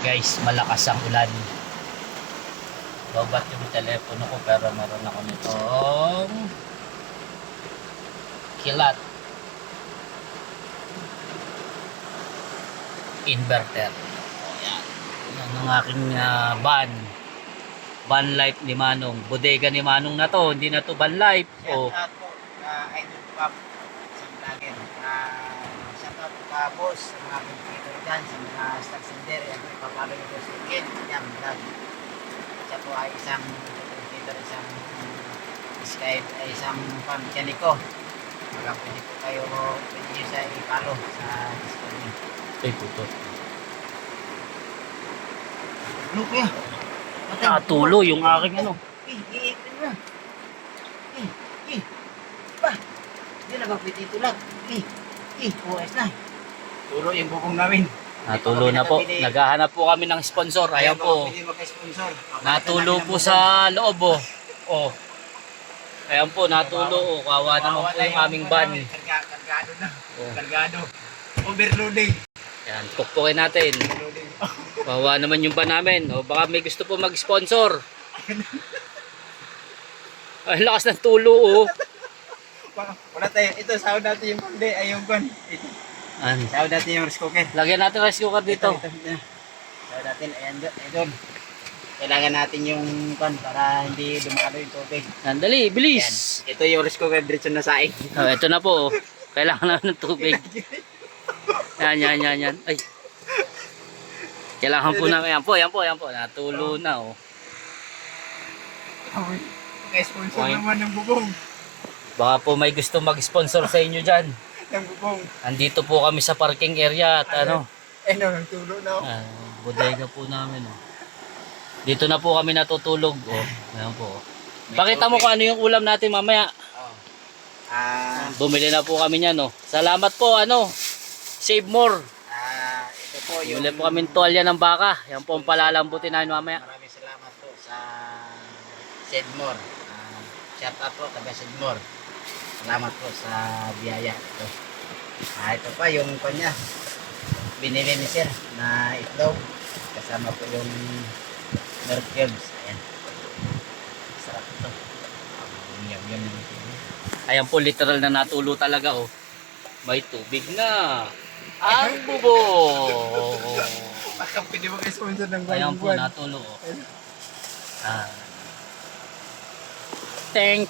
Guys, malakas ang ulan. Lobat yung telepono ko pero meron ako nitong kilat inverter. Yan. Yan ang aking van life ni Manong. Bodega ni Manong na to, hindi na to van life. Oh. Shout out po Idol Pop sa vlogger. Shout out po boss sa mga competitor dyan, sa mga stock sender. Yan po ipapalo nyo po sa Ken. Yan vlog. Siya po ay isang competitor, isang Skype, ay isang mekaniko. Pagka pwede po kayo, pwede nyo siya ipalo sa Discord niyo. Ay puto. Ano kaya? Nakatulo yung aking ano. Iipin mo. Ba? Hindi na magpitito lang. Buwes na. Tulo yung bubong namin. Natulo na po. Naghahanap po kami ng sponsor. Ayan po. Pwede magka-sponsor. Natulo po sa loob oh. Oh. Ayan po, natulo oh. Kawa naman po yung aming van. Kargado na. Oh. Kargado. Overloading. Yan, pukpukin natin. Kawa naman yung van namin. O baka may gusto po mag-sponsor. Ay, lakas ng tulo oh. Wala tayo. Ito, sahod natin yung pande. Ay, yung van. Ito. Sahod natin yung rice cooker. Lagyan natin rice cooker dito. Ito. Sahod natin. Ayan doon. Kailangan natin yung pan para hindi dumalo yung tubig. Sandali, bilis. Yan. Ito yung rice cooker diretso na saing. Oh, ito na po oh. Kailangan namin ng tubig. Yan. Ay. Kailangan po namin. Yan po. Natulo na oh. Sponsor naman ng bubong. Baka po may gusto mag-sponsor sa inyo dyan. Ng bubong. Andito po kami sa parking area at ano. Nagtulo na ako. Bodega po namin oh. Dito na po kami natutulog oh. Ayan po. Pakita mo kung ano yung ulam natin mamaya. Bumili na po kami niyan oh. Salamat po ano. Save more. Ito po yung... Bumili po kami ng tuwalya ng baka. Yan po ang palalambutin namin mamaya. Maraming salamat po sa Sedmore. Shout out po taga Sedmore. Salamat po sa biyaya ito. Ito pa yung kanya. Binili ni sir na itlog. Kasama po yung Nerf cubes. Ayan. Sarap ito. Yum. Ayan po literal na natulo talaga oh. May tubig na. Ang bubo. Baka pwede mag-sponsor ng Ayan po natulo oh. Teng.